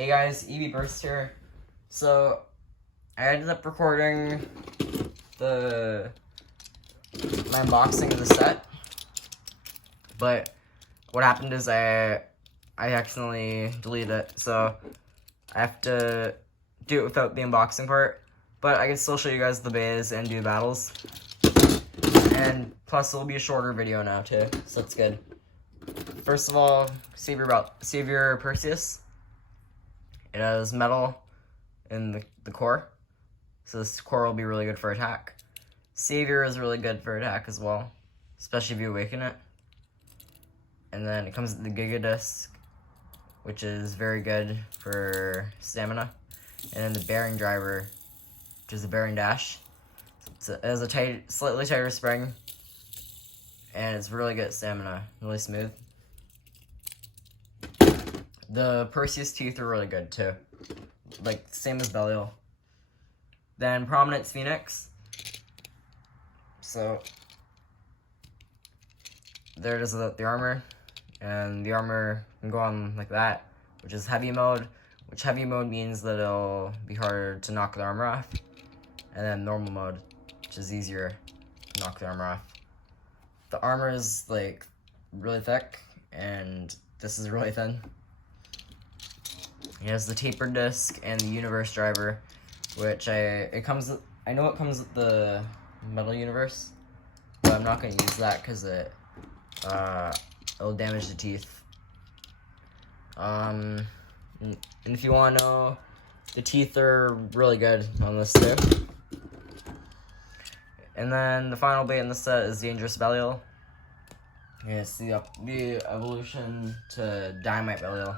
Hey guys, Burst here. So, I ended up recording my unboxing of the set, but what happened is I accidentally deleted it, so I have to do it without the unboxing part, but I can still show you guys the bays and do battles, and plus it'll be a shorter video now too, so that's good. First of all, Savior Perseus. It has metal in the core, so this core will be really good for attack. Savior is really good for attack as well, especially if you awaken it. And then it comes with the Giga Disc, which is very good for stamina. And then the bearing driver, which is the bearing dash. It has a slightly tighter spring, and it's really good at stamina, really smooth. The Perseus teeth are really good too, like same as Belial. Then Prominence Phoenix. So there it is, the armor, and the armor can go on like that, which is heavy mode. Which heavy mode means that it'll be harder to knock the armor off, and then normal mode, which is easier to knock the armor off. The armor is like really thick, and this is really thin. It has the tapered disc and the universe driver, which I know it comes with the metal universe, but I'm not going to use that because it'll damage the teeth. And if you want to know, the teeth are really good on this too. And then the final bait in the set is Dangerous Belial. And it's the evolution to Dynamite Belial.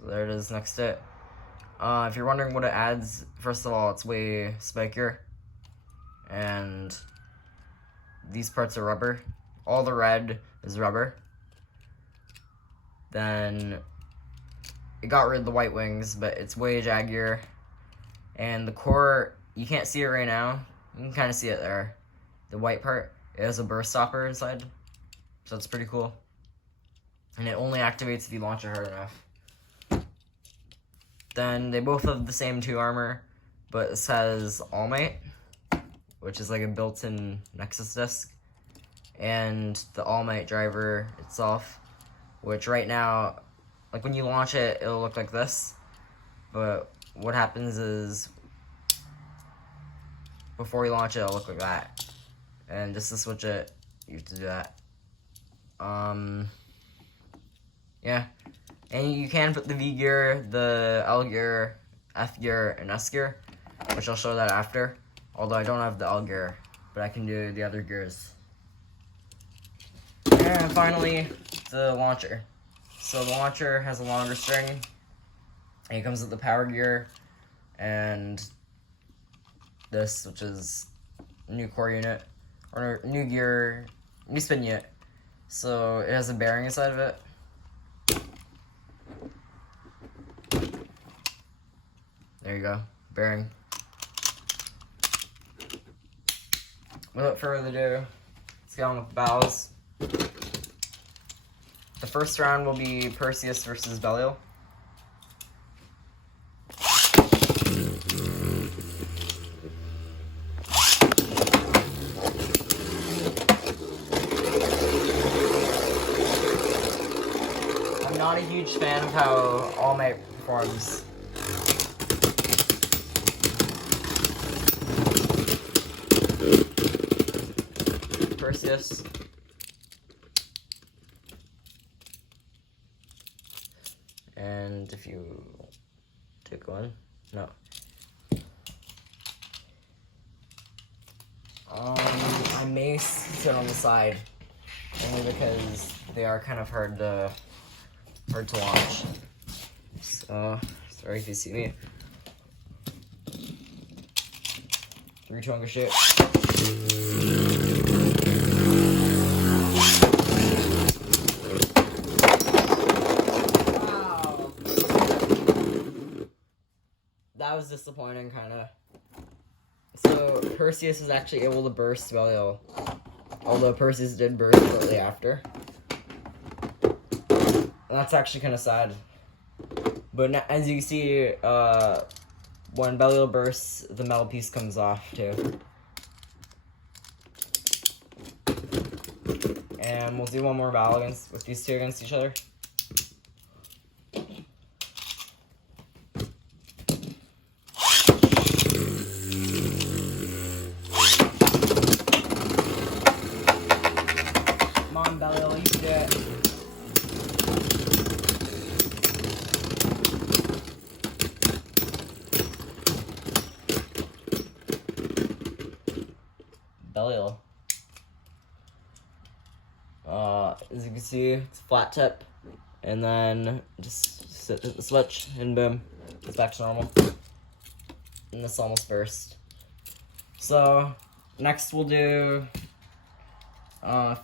So there it is next to it. If you're wondering what it adds, first of all, it's way spikier. And these parts are rubber. All the red is rubber. Then it got rid of the white wings, but it's way jaggier. And the core, you can't see it right now. You can kind of see it there. The white part, it has a burst stopper inside. So it's pretty cool. And it only activates if you launch it hard enough. Then they both have the same 2 armor, but this has All Might, which is like a built-in Nexus disc, and the All Might driver itself, which right now, like when you launch it, it'll look like this, but what happens is, before you launch it, it'll look like that, and just to switch it, you have to do that. Yeah. And you can put the V gear, the L gear, F gear, and S gear, which I'll show that after. Although I don't have the L gear, but I can do the other gears. And finally, the launcher. So the launcher has a longer string, and it comes with the power gear, and this, which is a new core unit, or new gear, new spin unit. So it has a bearing inside of it. There you go, bearing. Without further ado, let's get on with the battles. The first round will be Perseus versus Belial. I'm not a huge fan of how All Might performs. Perseus. And if you take one, no. I may sit on the side, only because they are kind of hard to launch. So sorry if you see me. 3, 2, 1, go shoot. That was disappointing, kind of. So, Perseus is actually able to burst Belial, although Perseus did burst shortly after. And that's actually kind of sad. But as you can see, when Belial bursts, the metal piece comes off too. And we'll do one more battle with these two against each other. Come on, Belial, you can do it. Belial. As you can see, it's a flat tip, and then just hit the switch, and boom, it's back to normal. And this almost burst. So, next we'll do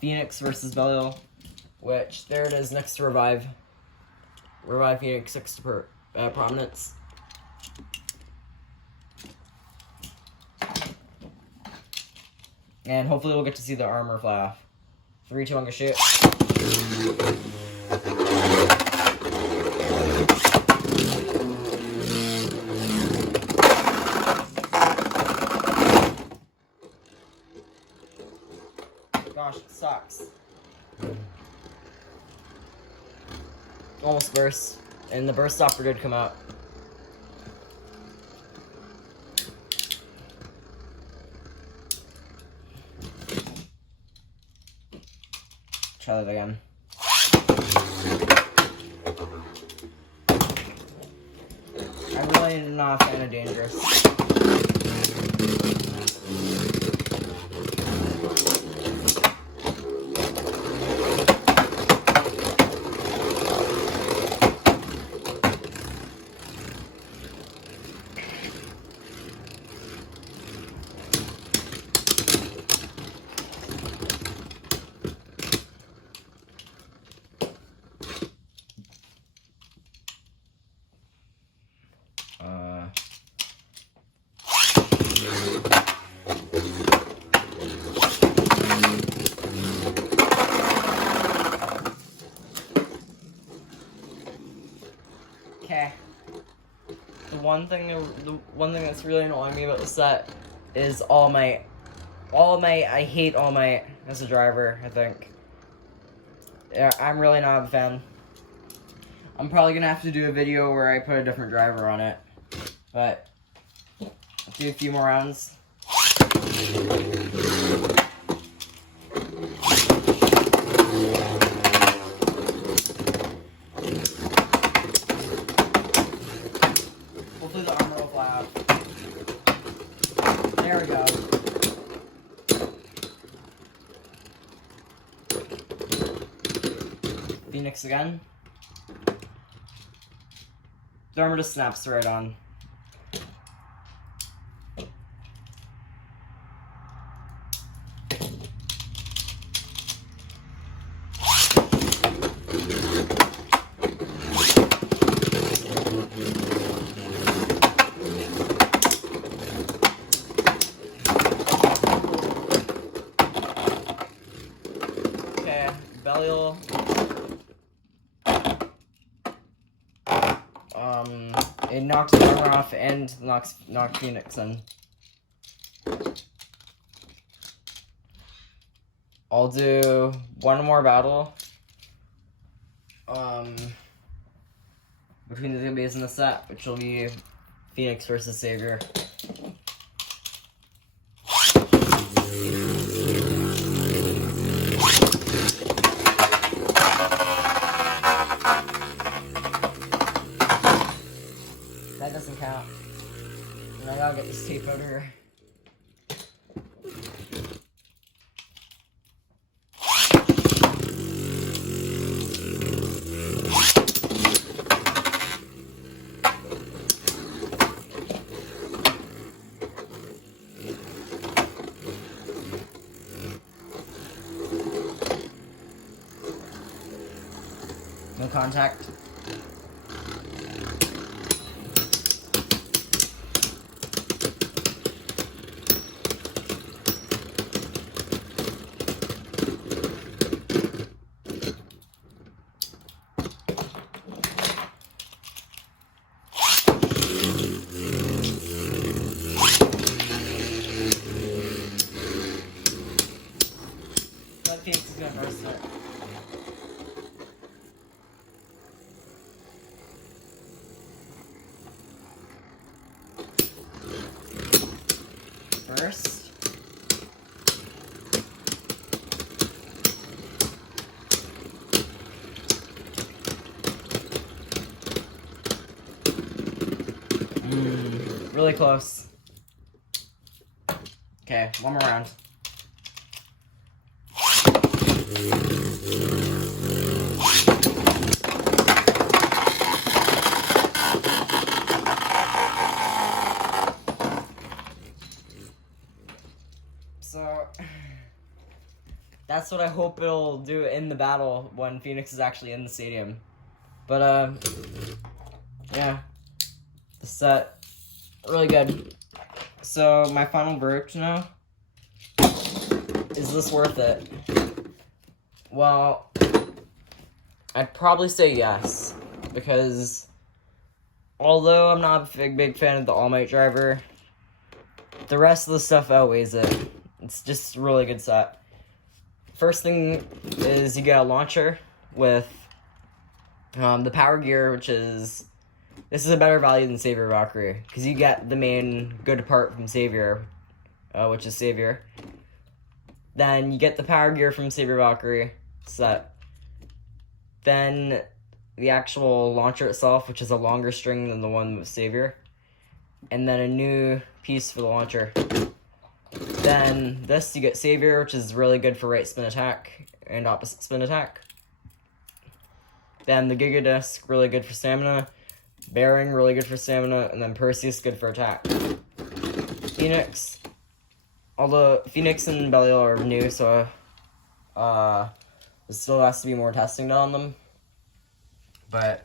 Phoenix versus Belial, which, there it is, next to Revive. Revive Phoenix next to Prominence. And hopefully we'll get to see the armor fly off. 3, 2, 1, go shoot. Gosh, it sucks. Almost burst. And the burst stopper did come out. Try that again. I'm really not a fan of dangerous. Okay. The one thing that's really annoying me about the set is All Might. I hate All Might as a driver, I think. Yeah, I'm really not a fan. I'm probably gonna have to do a video where I put a different driver on it. But let's do a few more rounds. Hopefully the armor will fly out. There we go. Phoenix again. The armor just snaps right on. Okay, Belial. It knocks the armor off and knocked Phoenix in. I'll do one more battle. Between the two bases in the set, which will be Phoenix versus Savior. That doesn't count. And I gotta get this tape out of here. No contact. haven't noticed it. First, really close. Okay, one more round. So, that's what I hope it'll do in the battle when Phoenix is actually in the stadium. But, yeah. The set, really good. So, my final verdict now. Is this worth it? Well, I'd probably say yes. Because, although I'm not a big fan of the All Might driver, the rest of the stuff outweighs it. It's just a really good set. First thing is you get a launcher with the power gear, which is... This is a better value than Savior Valkyrie, because you get the main good part from Savior, which is Savior. Then you get the power gear from Savior Valkyrie set. Then the actual launcher itself, which is a longer string than the one with Savior. And then a new piece for the launcher. Then this, you get Savior, which is really good for right spin attack and opposite spin attack. Then the Giga Disc, really good for stamina. Bearing, really good for stamina. And then Perseus, good for attack. Phoenix. Although Phoenix and Belial are new, so there still has to be more testing done on them. But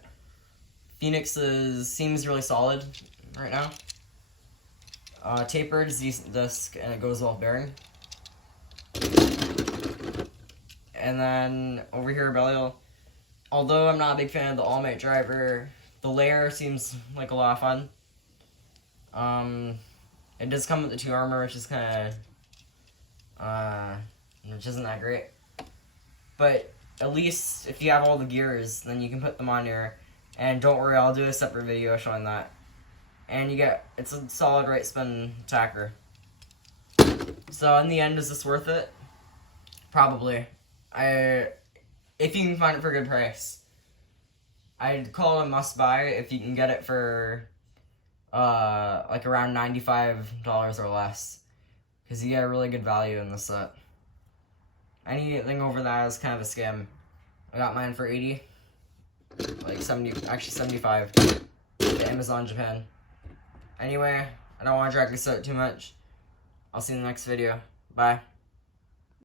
Phoenix seems really solid right now. Tapered is decent disc, and it goes well with bearing. And then over here, Belial. Although I'm not a big fan of the All Might driver, the layer seems like a lot of fun. It does come with the 2 armor, which is kind of, which isn't that great. But at least if you have all the gears, then you can put them on here. And don't worry, I'll do a separate video showing that. And it's a solid right spin attacker. So in the end, is this worth it? Probably. If you can find it for a good price. I'd call it a must buy if you can get it for like around $95 or less. Because you get a really good value in this set. Anything over that is kind of a scam. I got mine for 80. Like 70, actually 75. To Amazon Japan. Anyway, I don't want to drag this out too much. I'll see you in the next video. Bye.